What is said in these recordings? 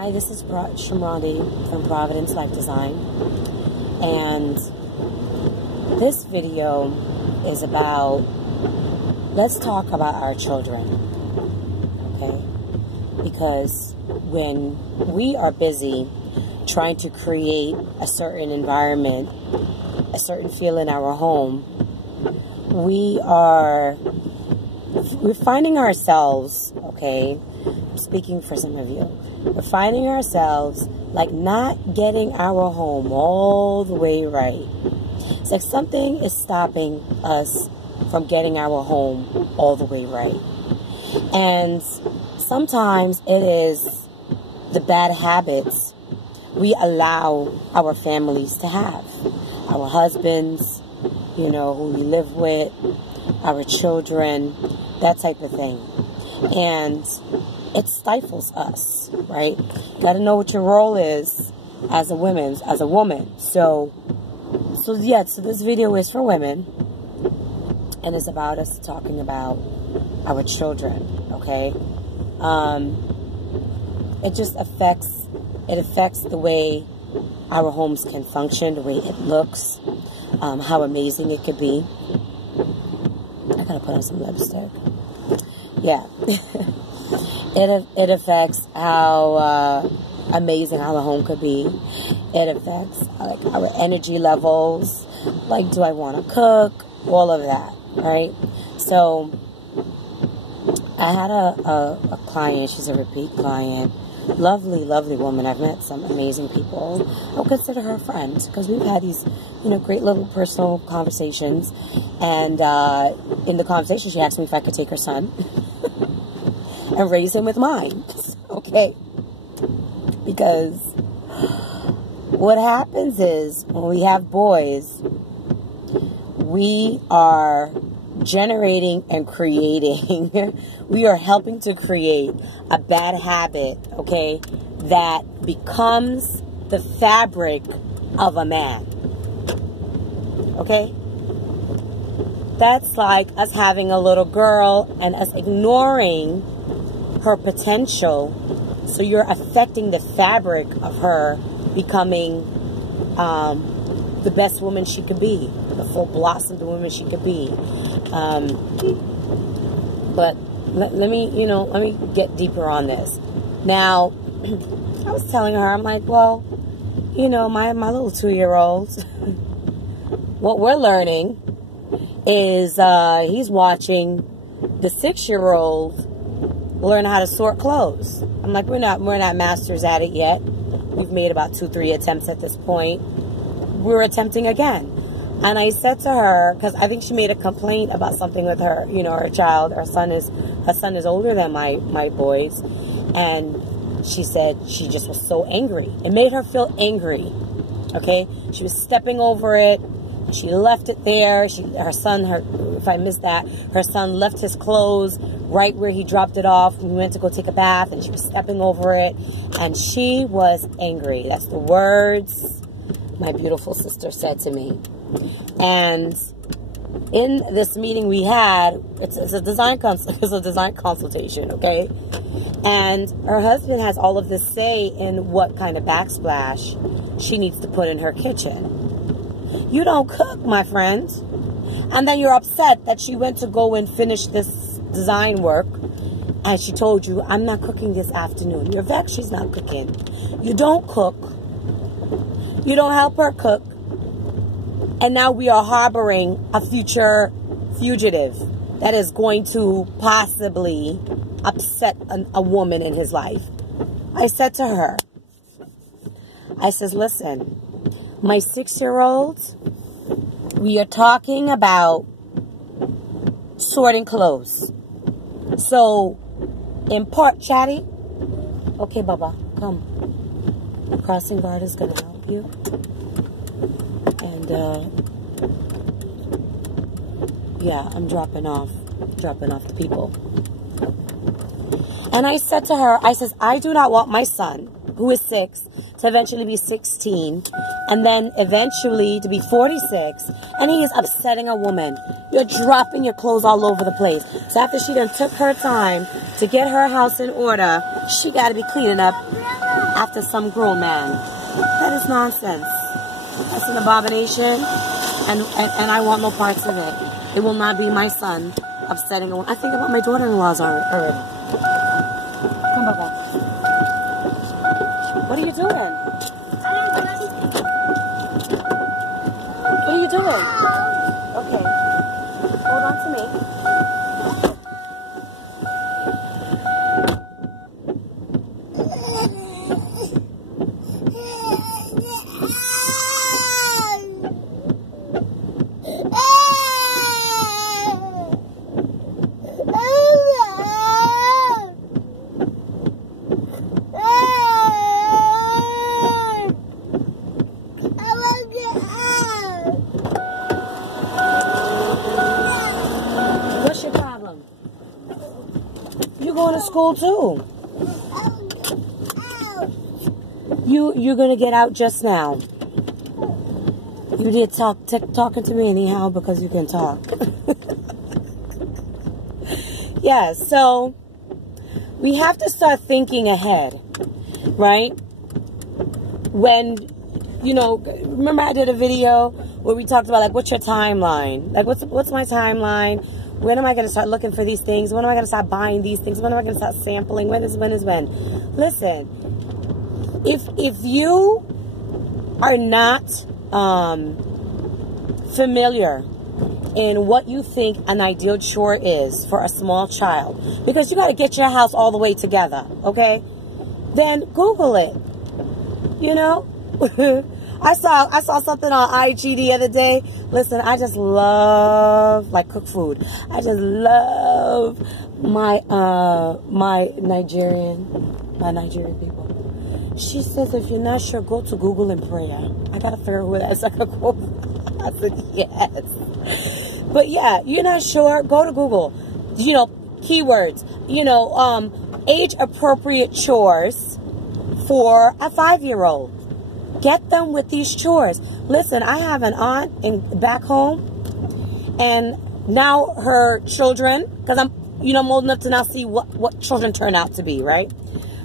Hi, this is Shamrandi from Providence Life Design, and this video is about, let's talk about our children, okay? Because when we are busy trying to create a certain environment, a certain feel in our home, we're finding ourselves, okay, speaking for some of you, we're finding ourselves like not getting our home all the way right. It's like something is stopping us from getting our home all the way right. And sometimes it is the bad habits we allow our families to have. Our husbands, you know, who we live with, our children, that type of thing. And it stifles us, right? Got to know what your role is as a woman. So this video is for women, and it's about us talking about our children, okay? It just affects the way our homes can function, the way it looks, how amazing it could be. I gotta put on some lipstick. Yeah. It affects how amazing our home could be. It affects like our energy levels. Like, do I want to cook? All of that, right? So I had a client. She's a repeat client. Lovely, lovely woman. I've met some amazing people. I'll consider her a friend because we've had these, great little personal conversations. And in the conversation, she asked me if I could take her son and raise him with mine, okay? Because what happens is when we have boys, we are generating and creating, we are helping to create a bad habit, okay, that becomes the fabric of a man, okay? That's like us having a little girl and us ignoring her potential, so you're affecting the fabric of her becoming the best woman she could be, the full blossomed woman she could be. But let me get deeper on this. Now, I was telling her, I'm like, well, my little 2-year-old, what we're learning is he's watching the 6-year-old learn how to sort clothes. I'm like, we're not masters at it yet. We've made about 2-3 attempts at this point. We're attempting again. And I said to her, because I think she made a complaint about something with her, her child. Her son is older than my boys. And she said she just was so angry. It made her feel angry. Okay? She was stepping over it. She left it there. If I missed that, her son left his clothes right where he dropped it off. We went to go take a bath, and she was stepping over it, and she was angry. That's the words my beautiful sister said to me. And in this meeting we had, it's a design consultation, okay? And her husband has all of this say in what kind of backsplash she needs to put in her kitchen. You don't cook, my friend. And then you're upset that she went to go and finish this design work, and she told you, I'm not cooking this afternoon. You're vexed she's not cooking. You don't cook. You don't help her cook. And now we are harboring a future fugitive that is going to possibly upset a woman in his life. I said to her, I says, listen, my 6-year-old, we are talking about sorting clothes. So, in part, Chatty, okay, Baba, come. The crossing guard is going to help you. And, yeah, I'm dropping off the people. And I said to her, I says, I do not want my son, who is 6, to eventually be 16, and then eventually to be 46, and he is upsetting a woman. You're dropping your clothes all over the place. So after she done took her time to get her house in order, she got to be cleaning up after some grown man. That is nonsense. That's an abomination, and I want no parts of it. It will not be my son upsetting. I think about my daughter-in-laws already. Come back up. What are you doing? What are you doing? Okay. Hold on to me. What's your problem? You're going to school too. You're gonna get out just now. You did talking to me anyhow because you can talk. Yeah, so we have to start thinking ahead, right? When, you know, remember I did a video where we talked about, like, what's your timeline? Like, what's my timeline? When am I going to start looking for these things? When am I going to start buying these things? When am I going to start sampling? When? Listen, if you are not familiar in what you think an ideal chore is for a small child, because you got to get your house all the way together, okay? Then Google it. You know, I saw something on IG the other day. Listen, I just love, like, cook food. I just love my Nigerian people. She says, if you're not sure, go to Google in prayer. I gotta figure out who that is. I could go. I said, yes. But yeah, you're not sure, go to Google. You know, keywords. You know, age appropriate chores for a 5-year-old. Get them with these chores. Listen, I have an aunt back home, and now her children, because I'm old enough to now see what children turn out to be, right?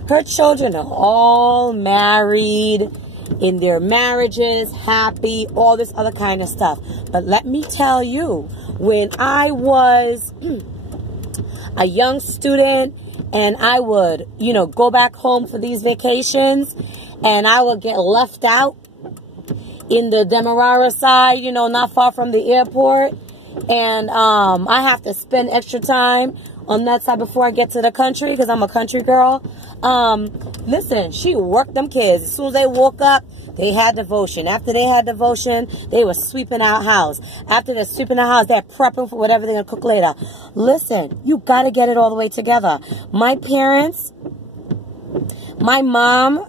Her children are all married, in their marriages, happy, all this other kind of stuff. But let me tell you, when I was a young student, and I would, go back home for these vacations, and I would get left out in the Demerara side, not far from the airport. And I have to spend extra time on that side before I get to the country, because I'm a country girl. Listen, she worked them kids. As soon as they woke up, they had devotion. After they had devotion, they were sweeping out house. After they're sweeping out house, they're prepping for whatever they're going to cook later. Listen, you got to get it all the way together. My parents, my mom,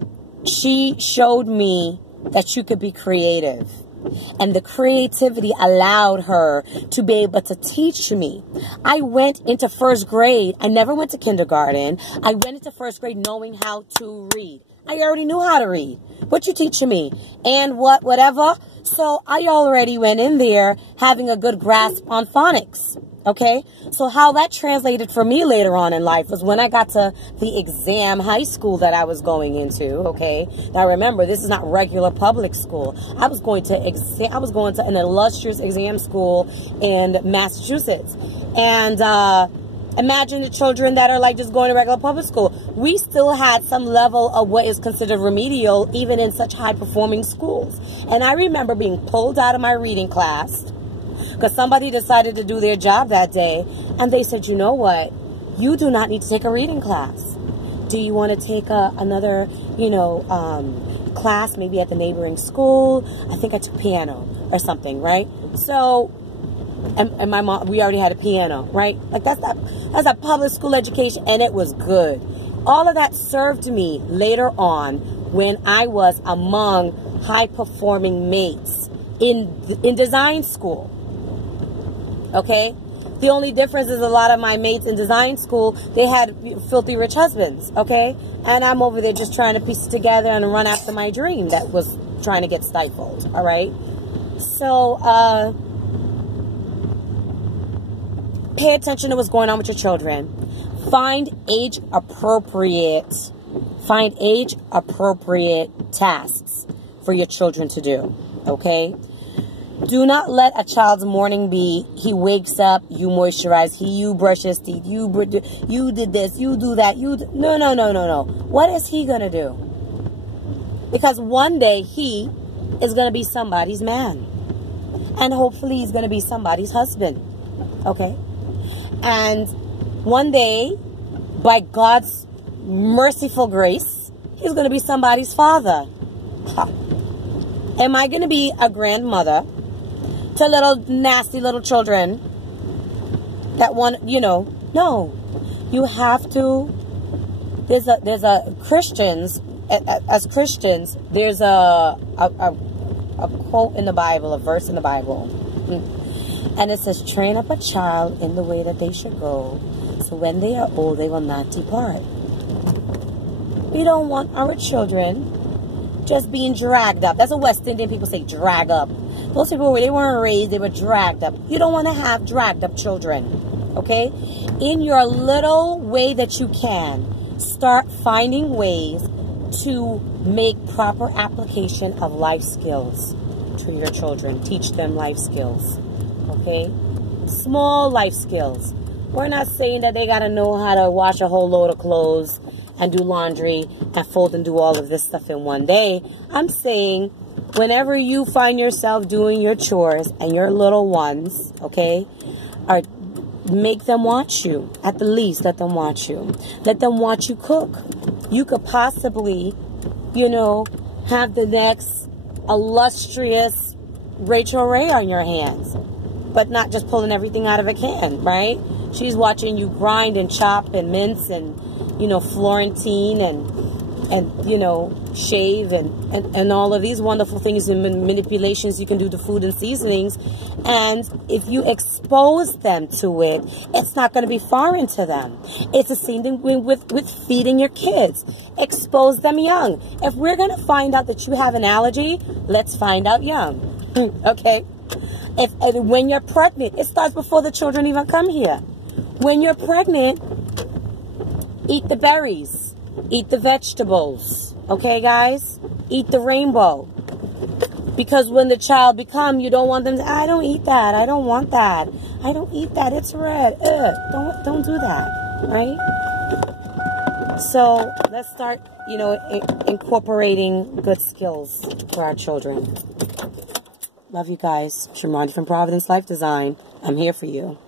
she showed me that you could be creative. And the creativity allowed her to be able to teach me. I went into first grade. I never went to kindergarten. I went into first grade knowing how to read. I already knew how to read. What you teaching me? And whatever. So I already went in there having a good grasp on phonics. Okay? So how that translated for me later on in life was when I got to the exam high school that I was going into. Okay? Now remember, this is not regular public school. I was going to an illustrious exam school in Massachusetts. And imagine the children that are like just going to regular public school. We still had some level of what is considered remedial even in such high performing schools. And I remember being pulled out of my reading class because somebody decided to do their job that day, and they said, you know what, you do not need to take a reading class. Do you want to take another class maybe at the neighboring school? I think I took piano or something, right? So, and my mom, we already had a piano, right? Like that's a public school education, and it was good. All of that served me later on when I was among high-performing mates in design school. Okay? The only difference is a lot of my mates in design school, they had filthy rich husbands, okay? And I'm over there just trying to piece it together and run after my dream that was trying to get stifled, all right? So, pay attention to what's going on with your children. Find age-appropriate Find age-appropriate tasks for your children to do, okay? Do not let a child's morning be, he wakes up, you moisturize, you brush his teeth, you did this, you do that, no. What is he going to do? Because one day he is going to be somebody's man. And hopefully he's going to be somebody's husband, okay? And one day, by God's merciful grace, he's going to be somebody's father. Ha. Am I going to be a grandmother to little nasty little children that want, you know? No. You have to. There's a Christians, as Christians, there's a quote in the Bible, a verse in the Bible, and it says, train up a child in the way that they should go, so when they are old they will not depart. We don't want our children just being dragged up. That's what West Indian people say, drag up. Those people, they weren't raised, they were dragged up. You don't want to have dragged up children, okay? In your little way that you can, start finding ways to make proper application of life skills to your children. Teach them life skills, okay? Small life skills. We're not saying that they got to know how to wash a whole load of clothes and do laundry and fold and do all of this stuff in one day. I'm saying whenever you find yourself doing your chores and your little ones, okay, are make them watch you. At the least, let them watch you. Let them watch you cook. You could possibly, you know, have the next illustrious Rachel Ray on your hands, but not just pulling everything out of a can, right? She's watching you grind and chop and mince and, you know, Florentine and you know, shave and all of these wonderful things and manipulations you can do to food and seasonings. And if you expose them to it, it's not going to be foreign to them. It's the same thing with feeding your kids. Expose them young. If we're going to find out that you have an allergy, let's find out young. Okay? When you're pregnant, it starts before the children even come here. When you're pregnant, eat the berries. Eat the vegetables. Okay, guys? Eat the rainbow. Because when the child becomes, you don't want them to, I don't eat that. I don't want that. I don't eat that. It's red. Don't do that. Right? So let's start, you know, incorporating good skills for our children. Love you guys. Shamar from Providence Life Design. I'm here for you.